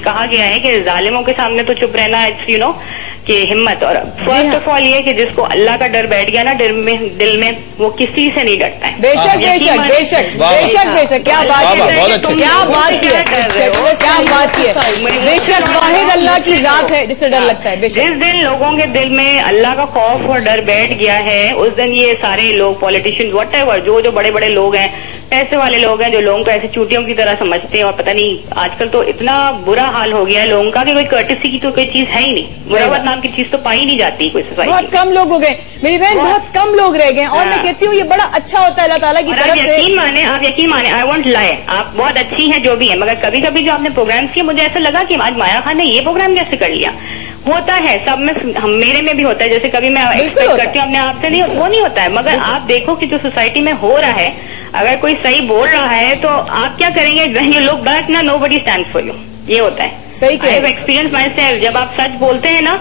कहा गया है कि जालिमों के सामने तो चुप रहना, इट्स कि हिम्मत। और फर्स्ट ऑफ ऑल ये कि जिसको अल्लाह का डर बैठ गया ना दिल में, वो किसी से नहीं डरता है। बेशक बेशक बेशक बेशक बेशक, क्या बात है, क्या बात की है, क्या बात की है। बेशक वाहिद अल्लाह की जात है जिससे डर लगता है। जिस दिन लोगों के दिल में अल्लाह का खौफ और डर बैठ गया है, उस दिन ये सारे लोग पॉलिटिशियन व्हाटएवर जो बड़े बड़े लोग हैं, पैसे वाले लोग हैं, जो लोगों को ऐसे चूटियों की तरह समझते हैं, और पता नहीं आजकल तो इतना बुरा हाल हो गया है लोगों का कि कोई कर्टेसी की तो कोई चीज है ही नहीं। मुरावत नाम की चीज तो पाई नहीं जाती कोई सोसाइटी। बहुत कम लोग हो गए मेरी बहन, बहुत कम लोग रह गए। और मैं कहती हूँ ये बड़ा अच्छा होता है अल्लाह ताला की तरफ से। आप यकीन माने, आई वोंट लाई, आप बहुत अच्छी हैं जो भी है, मगर कभी कभी जो आपने प्रोग्राम किए मुझे ऐसा लगा कि आज माया खान ने ये प्रोग्राम कैसे कर लिया। होता है सब में, मेरे में भी होता है, जैसे कभी मैं एक्सपेक्ट करती हूँ अपने आप से, नहीं वो नहीं होता है। मगर आप देखो कि जो सोसाइटी में हो रहा है, अगर कोई सही बोल रहा है तो आप क्या करेंगे, यू लुक बैक ना, नोबडी स्टैंड्स फॉर यू। ये होता है, सही एक्सपीरियंस माई सेल्फ। जब आप सच बोलते हैं ना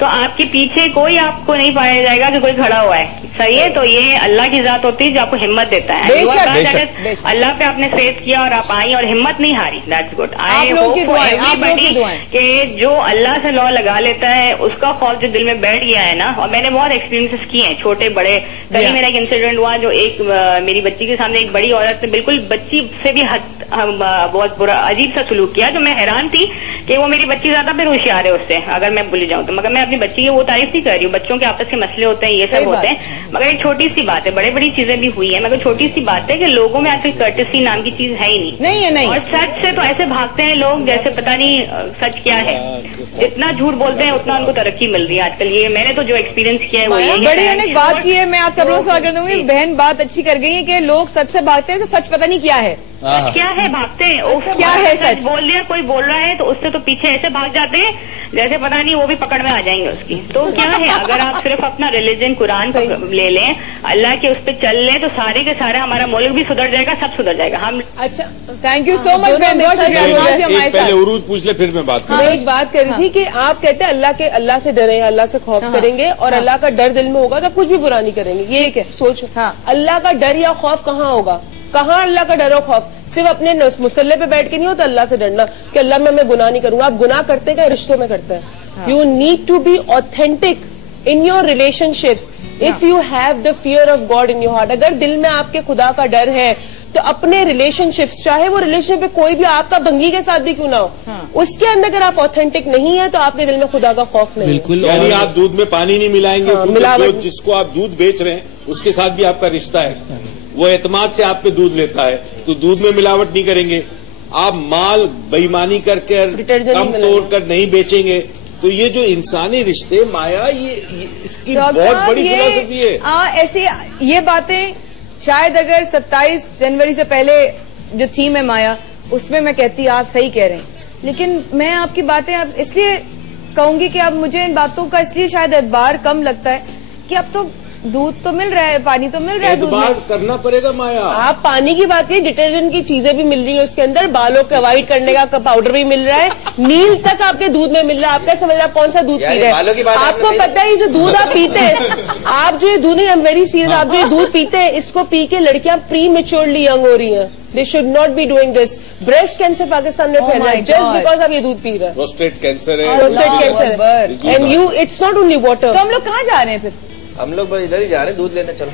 तो आपके पीछे कोई आपको नहीं पाया जाएगा कि कोई खड़ा हुआ है। सही है, तो ये अल्लाह की जात होती है जो आपको हिम्मत देता है। अल्लाह पे आपने फेथ किया और आप आई और हिम्मत नहीं हारी, that's good. I hope for everybody कि जो अल्लाह से लॉ लगा लेता है उसका खौफ जो दिल में बैठ गया है ना, और मैंने बहुत एक्सपीरियंसेस किए हैं छोटे बड़े। कल मेरा एक इंसिडेंट हुआ जो एक मेरी बच्ची के सामने एक बड़ी औरत ने बिल्कुल बच्ची से भी बहुत बुरा अजीब सा सलूक किया, जो मैं हैरान थी कि वो मेरी बच्ची ज्यादा फिर होशियार है उससे, अगर मैं भूल जाऊँ तो। मगर मैं अपनी बच्ची की वो तारीफ नहीं कर रही हूँ, बच्चों के आपस के मसले होते हैं, ये सब होते हैं, मगर एक छोटी सी बात है। बड़ी बड़ी चीजें भी हुई है, मगर छोटी सी बात है कि लोगों में आजकल कर्टेसी नाम की चीज है ही नहीं है। और सच से तो ऐसे भागते हैं लोग जैसे पता नहीं सच क्या है। जितना झूठ बोलते हैं उतना उनको तरक्की मिल रही है आजकल। ये मैंने तो जो एक्सपीरियंस किया है वो यही है। बड़ी अनेक बात की है, मैं आप सब लोग सवाल कर दूंगी। बहन बात अच्छी कर गई है कि लोग सच से भागते हैं, सच पता नहीं क्या है, क्या है भागते हैं, क्या है सच बोल दिया, कोई बोल रहा है तो उससे तो पीछे ऐसे भाग जाते हैं जैसे पता नहीं वो भी पकड़ में आ जाएंगे उसकी। तो क्या है, अगर आप सिर्फ अपना रिलीजन कुरान ले लें, अल्लाह के उस पर चल लें, तो सारे के सारे हमारा मुल्क भी सुधर जाएगा, सब सुधर जाएगा। हम अच्छा, थैंक यू सो मच। पहले उरूज पूछ ले फिर मैं बात करूँ। एक बात कर रही थी कि आप कहते हैं अल्लाह से डरें, अल्लाह से खौफ करेंगे, और अल्लाह का डर दिल में होगा तो कुछ भी बुरा नहीं करेंगे। ये सोच, अल्लाह का डर या खौफ कहाँ होगा, कहाँ अल्लाह का डर और खौफ? सिर्फ अपने मुसल्ले पे बैठ के नहीं होता अल्लाह से डरना कि अल्लाह मैं गुनाह नहीं करूंगा। आप गुनाह करते क्या, रिश्तों में करते हैं। You need to be authentic in your relationships if you have the fear of God in your heart. अगर दिल में आपके खुदा का डर है तो अपने रिलेशनशिप्स, चाहे वो रिलेशनशिप में कोई भी आपका भंगी के साथ भी क्यों ना हो, उसके अंदर अगर आप ऑथेंटिक नहीं है तो आपके दिल में खुदा का खौफ नहीं है। यानी आप दूध में पानी नहीं मिलाएंगे, जो जिसको आप दूध बेच रहे हैं उसके साथ भी आपका रिश्ता है, वो एतमाद से आप पे दूध लेता है, तो दूध में मिलावट नहीं करेंगे। आप माल बेईमानी करके कम तोड़ कर नहीं बेचेंगे, तो ये जो इंसानी रिश्ते माया, ये इसकी बहुत बड़ी फिलॉसफी है। ऐसी ये बातें शायद अगर 27 जनवरी से पहले जो थीम है माया, उसमें मैं कहती आप सही कह रहे हैं, लेकिन मैं आपकी बातें अब इसलिए कहूंगी कि अब मुझे इन बातों का इसलिए शायद एतबार कम लगता है कि अब तो दूध तो मिल रहा है, पानी तो मिल रहा है, दूध में करना पड़ेगा माया। आप पानी की बात करिए, डिटर्जेंट की चीजें भी मिल रही है उसके अंदर, बालों को अवॉइड करने का पाउडर भी मिल रहा है, नील तक आपके दूध में मिल रहा है। आप क्या समझ रहे हैं कौन सा दूध पी रहे हैं? आपको पता है जो दूध आप पीते हैं, आप जो दूध, आई एम वेरी सीरियस, आप जो दूध पीते हैं इसको पी के लड़कियां प्री मेच्योरली यंग हो रही हैं। They should not be doing this. Breast cancer Pakistan में फैला है जस्ट बिकॉज आप ये दूध पी रहे हैं। प्रोस्टेट कैंसर है, prostate cancer, and you, it's not only water. तो हम लोग कहाँ जा रहे हैं फिर? हम लोग बस इधर ही जा रहे हैं, दूध लेने चलो।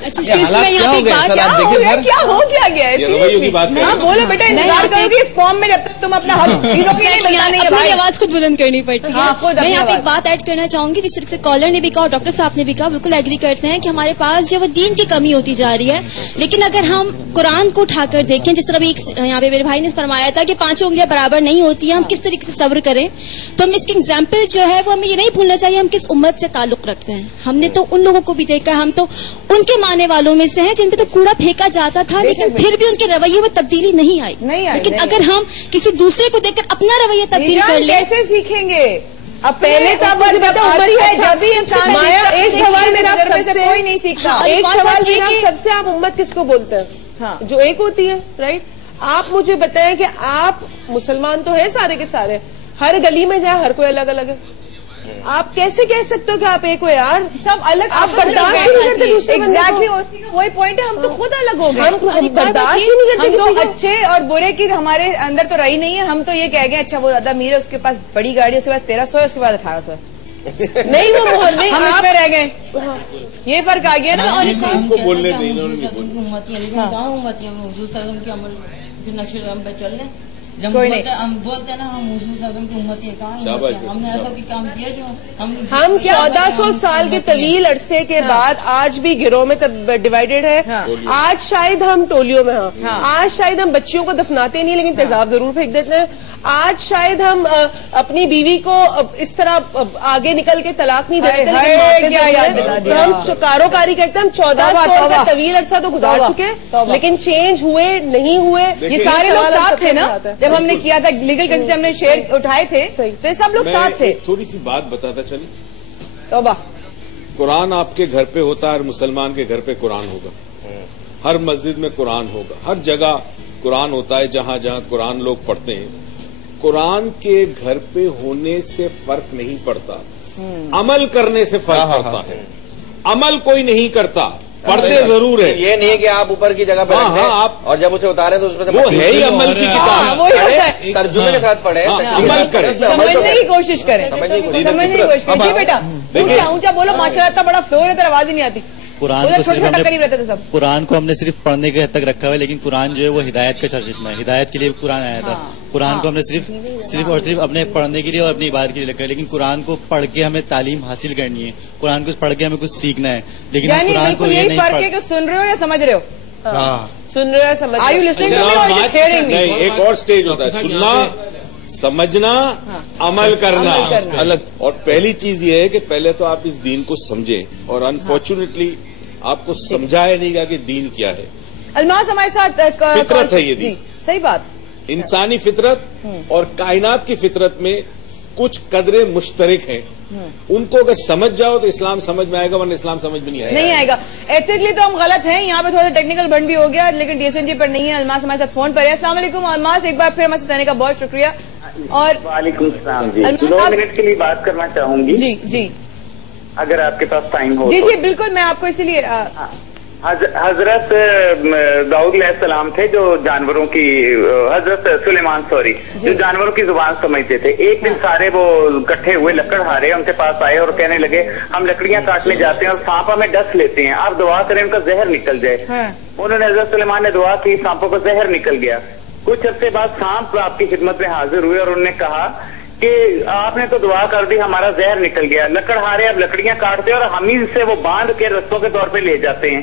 अच्छा, एक्सक्यूज मी, यहाँ पे एक बात क्या हो गया? हाँ बोलो बेटा, इंतजार करोगी इस फॉर्म में जब तक तुम अपना हक अपनी आवाज खुद बुलंद करनी पड़ती है। मैं यहाँ पे एक बात ऐड करना चाहूंगी, जिस तरह से कॉलर ने भी कहा और डॉक्टर साहब ने भी कहा, बिल्कुल एग्री करते हैं कि हमारे पास जो वो दीन की कमी होती जा रही है। लेकिन अगर हम कुरान को उठाकर देखें, जिस तरह यहाँ पे मेरे भाई ने फरमाया था कि 5 उंगलियां बराबर नहीं होती है, हम किस तरीके से सब्र करें, तो हम इसकी एग्जाम्पल जो है वो हमें ये नहीं भूलना चाहिए हम किस उम्मत से ताल्लुक रखते हैं। हमने तो उन लोगों को भी देखा, हम तो उनके मानने वालों में से हैं जिन पे तो कूड़ा फेंका जाता था, लेकिन फिर भी उनके रवैये में तब्दीली नहीं आई। लेकिन अगर हम किसी दूसरे को देखकर अपना रवैया तब्दील कर ले, कैसे सीखेंगे? अब पहले तो आप उम्र है जब भी इंसान, माया एक सवाल मेरा सबसे, कोई नहीं सीखता। एक सवाल मेरा सबसे, आप उम्मत किसको बोलते हैं? जो एक होती है, राइट? आप मुझे बताएं कि आप मुसलमान तो है सारे के सारे, हर गली में जाए हर कोई अलग अलग है, आप कैसे कह सकते हो कि आप एक हो यार? सब अलग, आप बर्दाश्त नहीं करते दूसरे बंदे को। एग्जैक्टली वही पॉइंट है, हम तो खुद अलग हो गए, हम बर्दाश्त ही नहीं करते। हम तो अच्छे और बुरे की हमारे अंदर तो रही नहीं है, हम तो ये कह गए अच्छा वो ज्यादा अमीर है, उसके पास बड़ी गाड़ी, उसके बाद 1300 है, उसके बाद 1800 है। नहीं वो मोहल्ले हम इसमें रह गए, ये फर्क आ गया ना। उनको बोलने नहीं, चल रहे जब हम बोलते हैं ना हम हुजूर सल्लल्लाहु की उम्मत है, कहाँ हमने ऐसा भी काम किया जो हम 1400 साल के तवील अरसे के बाद आज भी गिरोह में डिवाइडेड है। आज शायद हम टोलियों में आज शायद हम बच्चियों को दफनाते नहीं लेकिन तेजाब जरूर फेंक देते हैं। आज शायद हम अपनी बीवी को इस तरह आगे निकल के तलाक नहीं दे देते, हम कारोकारी करते हैं। हम 1400 का तवील अरसा तो गुजार चुके, लेकिन चेंज हुए नहीं हुए। ये सारे लोग साथ थे ना जब हमने किया था लीगल केसेस, हमने शेयर उठाए थे, तो ये सब लोग साथ थे। थोड़ी सी बात बताता चले, तौबा, कुरान आपके घर पे होता है, हर मुसलमान के घर पे कुरान होगा, हर मस्जिद में कुरान होगा, हर जगह कुरान होता है, जहां जहां कुरान लोग पढ़ते हैं। कुरान के घर पे होने से फर्क नहीं पड़ता, अमल करने से फर्क पड़ता है। अमल कोई नहीं करता, पढ़ते जरूर है। ये नहीं है कि आप ऊपर की जगह पर आप और जब उसे उतारे तो उसमें वो है ही अमल की किताब, तर्जुमे के साथ पढ़े, अमल करें, समझने की कोशिश करें, समझने की कोशिश करें। जी बेटा, ऊंचा बोलो, माशाल्लाह इतना बड़ा फ्लोर है, तेरा आवाज ही नहीं आती। कुरान को हमने सिर्फ पढ़ने के हद तक रखा हुआ है, लेकिन कुरान जो है वो हिदायत का चश्मा है, हिदायत के लिए कुरान आया था। कुरान को हमने सिर्फ और सिर्फ अपने पढ़ने के लिए और अपनी इबादत के लिए रखा है, लेकिन कुरान को पढ़ के हमें तालीम हासिल करनी है, कुरान को पढ़ के हमें कुछ सीखना है। लेकिन कुरान को ये नहीं फर्क है कि सुन रहे हो या समझ रहे हो? सुन रहे हो, समझ Are you listening to me or just hearing me? नहीं, एक और स्टेज होता है, सुनना, समझना, अमल करना अलग। और पहली चीज ये है कि पहले तो आप इस दीन को समझें, और अनफॉर्चुनेटली आपको समझाया नहीं गया कि दीन क्या है। अलमास हमारे साथ फितरत है ये दीन, सही बात, इंसानी फितरत और कायनात की फितरत में कुछ कदरे मुश्तरक हैं, उनको अगर समझ जाओ तो इस्लाम समझ में आएगा, वरना इस्लाम समझ में नहीं आएगा। एथिकली तो हम गलत हैं, यहाँ पे थोड़ा टेक्निकल बंद भी हो गया, लेकिन डीएसएनजी पर नहीं है। अलमास हमारे साथ फोन पर है। अस्सलाम वालेकुम अलमास, एक बार फिर हमारे साथ आने का बहुत शुक्रिया। और वालेकुम सलाम जी, 2 मिनट के लिए बात करना चाहूंगी। जी जी, अगर आपके पास टाइम हो। जी जी बिल्कुल, मैं आपको इसीलिए हजरत दाऊद अलैहिस्सलाम थे जो जानवरों की, हजरत सुलेमान सॉरी, जो जानवरों की जुबान समझते थे। एक दिन सारे वो इकट्ठे हुए लकड़हारे उनके पास आए और कहने लगे हम लकड़ियां काटने जाते हैं और सांप हमें डस लेते हैं, आप दुआ करें उनका जहर निकल जाए। उन्होंने हजरत सुलेमान ने दुआ की, सांपों को जहर निकल गया। कुछ अर्से बाद सांप आपकी खिदमत में हाजिर हुए और उन्होंने कहा कि आपने तो दुआ कर दी, हमारा जहर निकल गया। लकड़हारे अब लकड़ियां काटते और हम ही से वो बांध के रस्सों के तौर पे ले जाते हैं,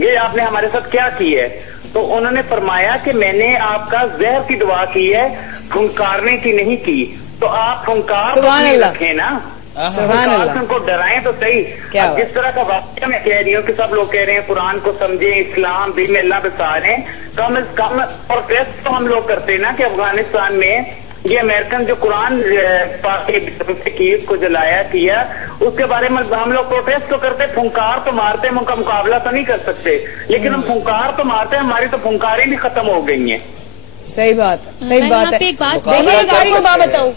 ये आपने हमारे साथ क्या की है? तो उन्होंने फरमाया कि मैंने आपका जहर की दुआ की है, फुंकारने की नहीं की। तो आप फुंकार तो रखें ना, उनको डराएं तो सही। जिस तरह का वाक्य मैं कह रही हूँ कि सब लोग कह रहे हैं कुरान को समझे, इस्लाम भी में अल्लाह पे सारे, कम से कम प्रोटेस्ट तो हम लोग करते हैं ना कि अफगानिस्तान में ये अमेरिकन जो कुरान की को जलाया किया, उसके बारे में हम लोग प्रोटेस्ट तो करते, फुंकार तो मारते, हम उनका मुकाबला तो नहीं कर सकते, लेकिन हम फुंकार तो मारते हैं, हमारी तो फुंकारें भी खत्म हो गई हैं। सही बात, सही बात है। एक बात बताऊं,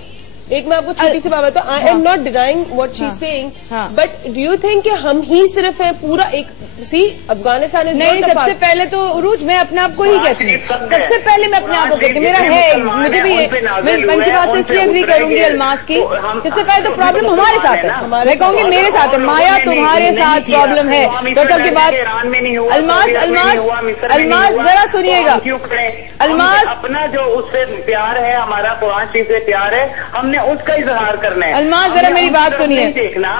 एक मैं आपको छोटी सी बात बताऊं, I am not denying what she is saying, but do you think कि हम ही सिर्फ है पूरा एक सी अफगानिस्तान नहीं? सबसे पहले तो उरूज मैं अपने आप को ही कहती हूँ, सबसे पहले मैं अपने आप को कहती हूँ, मेरा है, मुझे भी मैं मन की बात से इसलिए एग्री करूंगी अलमास की। सबसे पहले तो प्रॉब्लम हमारे साथ है, मैं कहूंगी मेरे साथ है, माया तुम्हारे साथ प्रॉब्लम है। डॉक्टर साहब की बात, अलमास जरा सुनिएगा, अलमास अपना जो उससे प्यार है, हमारा कुरान शरीफ से प्यार है, हमने उसका इजहार करना है। अलमास जरा मेरी बात सुनिए,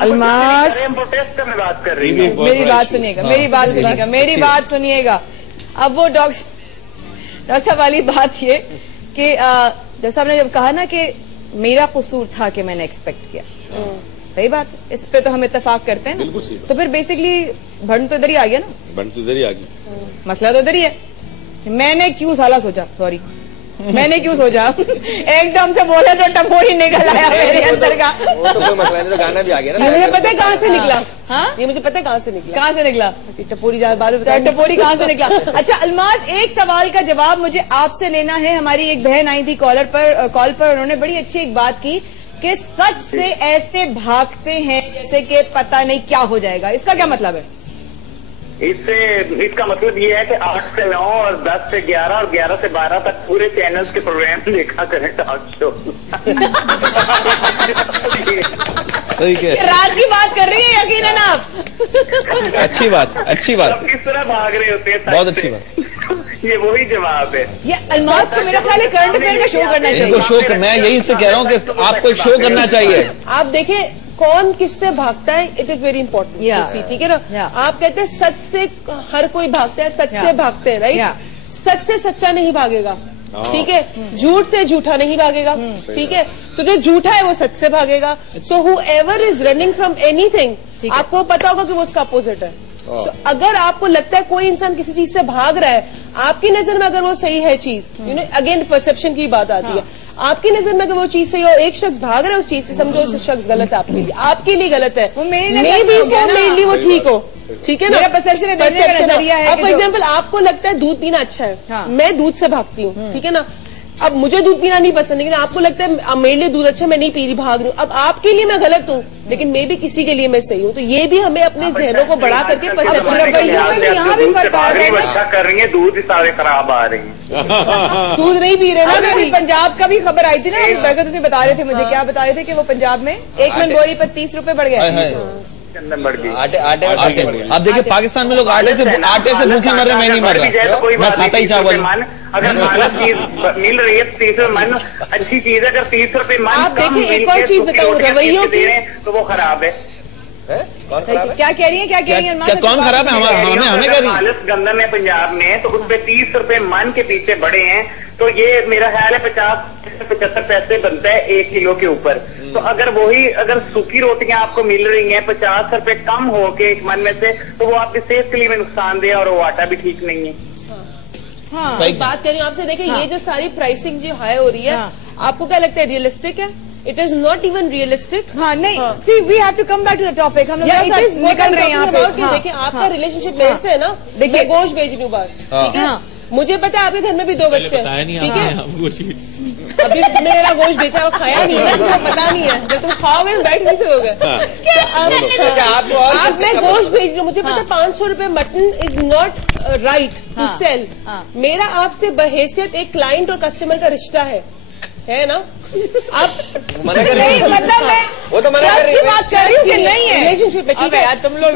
अलमास प्रोटेस्ट में बात कर रही हूँ, मेरी बात सुनिएगा, मेरी बात सुनिएगा, मेरी बात सुनिएगा। अब वो डॉक्टर साहब वाली बात ये कि डॉक्टर साहब ने जब कहा ना कि मेरा कसूर था कि मैंने एक्सपेक्ट किया, सही बात, इस पे तो हम इत्तेफाक करते हैं ना। बिल्कुल सही। तो फिर बेसिकली भंड तो इधर ही आ गया ना, भंड तो इधर ही आ गया, मसला तो इधर ही है। मैंने क्यों साला सोचा, सॉरी मैंने क्यों सोचा, एकदम से बोला तो टपोरी निकल आया मेरे अंदर का। वो तो कोई मसला नहीं, तो गाना भी आ गया ना। मुझे पता है कहाँ से निकला, हाँ ये मुझे पता है कहाँ से निकला, कहाँ से निकला टपोरी, टपोरी कहाँ से निकला। अच्छा अलमास, एक सवाल का जवाब मुझे आपसे लेना है। हमारी एक बहन आई थी कॉल पर, उन्होंने बड़ी अच्छी एक बात की कि सच से ऐसे भागते हैं जैसे कि पता नहीं क्या हो जाएगा, इसका क्या मतलब है? इसका मतलब ये है कि 8 से 9 और 10 से 11 और 11 से 12 तक पूरे चैनल्स के प्रोग्राम देखा करें टॉक शो। सही कह, रात की बात कर रही है यकीनन आप। अच्छी बात, अच्छी बात। किस तरह भाग रहे होते हैं, बहुत अच्छी बात। ये वही जवाब है। ये अलमास को मेरा ख्याल है करंट अफेयर का शो करना चाहिए। इनको शो, मैं यही से कह रहा हूँ कि आपको एक शो करना चाहिए। आप देखें कौन किससे भागता है, इट इज वेरी इंपॉर्टेंट, ठीक है ना। आप कहते हैं सच से हर कोई भागता है, सच से भागते हैं, राइट। सच से सच्चा नहीं भागेगा, ठीक है। झूठ से झूठा नहीं भागेगा, ठीक है। तो जो झूठा है वो सच से भागेगा। So whoever is running from anything, आपको पता होगा कि वो उसका अपोजिट है। So, अगर आपको लगता है कोई इंसान किसी चीज से भाग रहा है, आपकी नजर में अगर वो सही है चीज, अगेन परसेप्शन की बात आती है, आपकी नजर में अगर वो चीज सही और एक शख्स भाग रहा है उस चीज से, समझो उस शख्स गलत है आपके लिए गलत है, मेनली वो ठीक हो, ठीक है ना। परसेप्शन है। फॉर एग्जाम्पल आपको लगता है दूध पीना अच्छा है, मैं दूध से भागती हूँ, ठीक है ना। अब मुझे दूध पीना नहीं पसंद, लेकिन आपको लगता है मेरे लिए दूध अच्छा, मैं नहीं पी रही, भाग रही हूँ। अब आपके लिए मैं गलत हूँ, लेकिन मैं भी किसी के लिए मैं सही हूँ। तो ये भी हमें अपने जहनों को बढ़ा करके यहाँ भी फर्क कर रही है, दूध सारे खराब आ रही है, दूध नहीं पी रहे ना। अभी पंजाब का भी खबर आई थी ना, बरकत उसे बता रहे थे मुझे, क्या बता रहे थे कि वो पंजाब में 1 मन बोरी पर 30 रुपए बढ़ गए। आटे आप देखिए पाकिस्तान में लोग आटे से भूखे मर रहे, मैं नहीं मर रहा, मैं खाता ही चावल। अगर चीज मिल रही है 30 रुपए मन, अच्छी चीज है। अगर 30 रुपए मन आप देखिए, एक और चीज बताऊँ, रवैयों की तो वो खराब है। कौन खराब है? क्या कह रही है, क्या कह रही है? क्या कौन खराब है? हमें कह रही है गंदम है पंजाब में, तो उसपे 30 रुपए मन के पीछे बढ़े हैं। तो ये मेरा ख्याल है 50-75 पैसे बनता है 1 किलो के ऊपर। तो अगर सूखी रोटियां आपको मिल रही हैं 50 रुपए कम हो के 1 मन में से, तो वो आपकी सेहत के लिए नुकसानदेह और वो आटा भी ठीक नहीं है। हाँ, बात कर रही हूँ आपसे। देखिए ये जो सारी प्राइसिंग जो हाई हो रही है, आपको क्या लगता है रियलिस्टिक है? It is not even realistic. हाँ नहीं, see we have to come back to the topic. हम लोग निकल रहे हैं यहाँ पे। देखिए आपका रिलेशनशिप मेरे से है ना, देखिए गोश्त भेज रही हूँ बात, ठीक है। मुझे पता है आपके घर में भी 2 बच्चे हैं, ठीक है। अभी मेरा गोश्त बेचा वो खाया नहीं है, मुझे पता नहीं है। जब तुम खाओगे तो बैठ नहीं सकोगे। आप मैं गोश्त भेज रही हूँ, मुझे पता 500 रुपए mutton is not right to sell. मेरा आपसे बहैसियत एक क्लाइंट और कस्टमर का रिश्ता है ना। आप मना कर रही है, मतलब मैं वो तो मना कर रही है, बात कर रही हूँ कि नहीं है रिलेशनशिप है, ठीक है। तुम लोग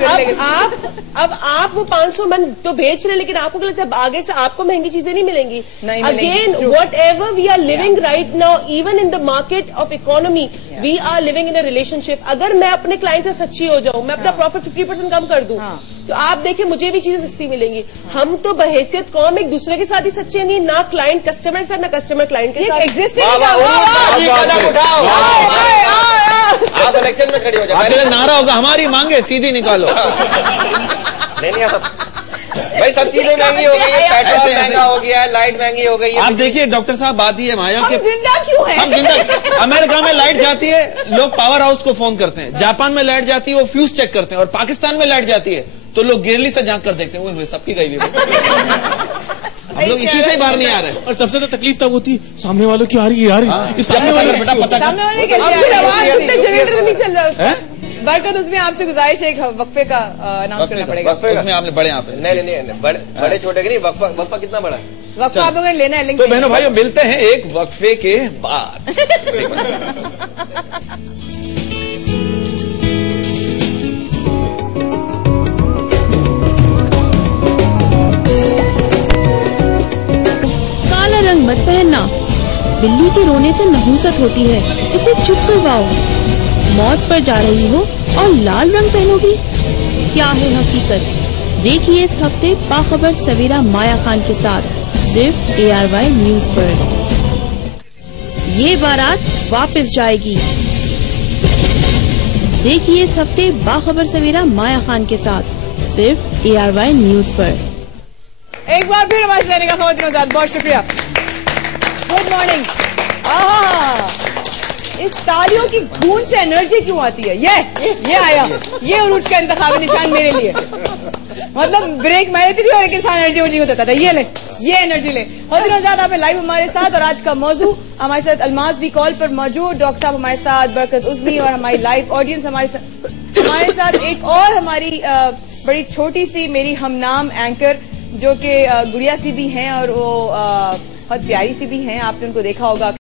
अब आप वो 500 मन तो बेच रहे हैं, लेकिन आपको लगता है आगे से आपको महंगी चीजें नहीं मिलेंगी। Again whatever we are living right now, even in the market of economy, we are living in a relationship. अगर मैं अपने क्लाइंट से सच्ची हो जाऊं, मैं अपना प्रॉफिट 50% कम कर दूं, तो आप देखिए मुझे भी चीजें सस्ती मिलेंगी। हम तो बहैसियत कौम एक दूसरे के साथ ही सच्चे नहीं, ना क्लाइंट कस्टमर के साथ, ना कस्टमर क्लाइंट के साथ। आप इलेक्शन में खड़ी हो जाओ, पहले नारा होगा हमारी मांगे सीधी निकालो। नहीं भाई, सब चीजें महंगी हो गई है, पेट्रोल महंगा हो गया है, लाइट महंगी हो गई है। आप देखिए डॉक्टर साहब, बात ही है माया कि जिंदा क्यों है? हम जिंदा। अमेरिका में लाइट जाती है, लोग पावर हाउस को फोन करते हैं। जापान में लाइट जाती है, वो फ्यूज चेक करते हैं। और पाकिस्तान में लाइट जाती है तो लोग गिरली से झांक कर देखते हैं, वो सबकी गई हुई। हम लोग इसी से बाहर नहीं आ रहे। और सबसे तो तकलीफ तब होती सामने वालों की आ रही है, सामने वाले बेटा पता नहीं चल रहा है। बरकत, उसमें आपसे गुजारिश है, एक वक्फे का अनाउंस करना पड़ेगा। उसमें आपने बड़े यहाँ पे नहीं, बड़े छोटे के नहीं, वक्फा कितना बड़ा है? वक्फा आप लोगों ने लेना है लिंक। तो बहनों भाइयों, मिलते हैं एक वक्फे के बाद। काला रंग मत पहनना, बिल्ली के रोने से नहुसत होती है, इसे चुप करवाओ। मौत पर जा रही हो और लाल रंग पहनोगी, क्या है हकीकत? देखिए इस हफ्ते बाखबर सवेरा माया खान के साथ, सिर्फ ARY न्यूज पर। ये बारात वापस जाएगी। देखिए इस हफ्ते बाखबर सवेरा माया खान के साथ, सिर्फ ARY न्यूज पर। एक बार फिर आवाज देने का खौज के साथ बहुत शुक्रिया। Good morning. इस तालियों की गूंज से एनर्जी क्यों आती है? ये आया, ये उरूज का इंतखाबी निशान मेरे लिए। मतलब ब्रेक मैंने थी और एक इंसान एनर्जी मुझे होता था। ये ले ये एनर्जी ले। हौसला आप लाइव हमारे साथ और आज का मौजू हमारे साथ अल्माज भी कॉल पर मौजूद, डॉक्टर साहब हमारे साथ, बरकत उज़मी और हमारी लाइव ऑडियंस हमारे साथ एक और हमारी बड़ी छोटी सी मेरी हमनाम एंकर जो कि गुड़िया सी भी हैं और वो बहुत प्यारी सी भी हैं, आपने उनको देखा होगा।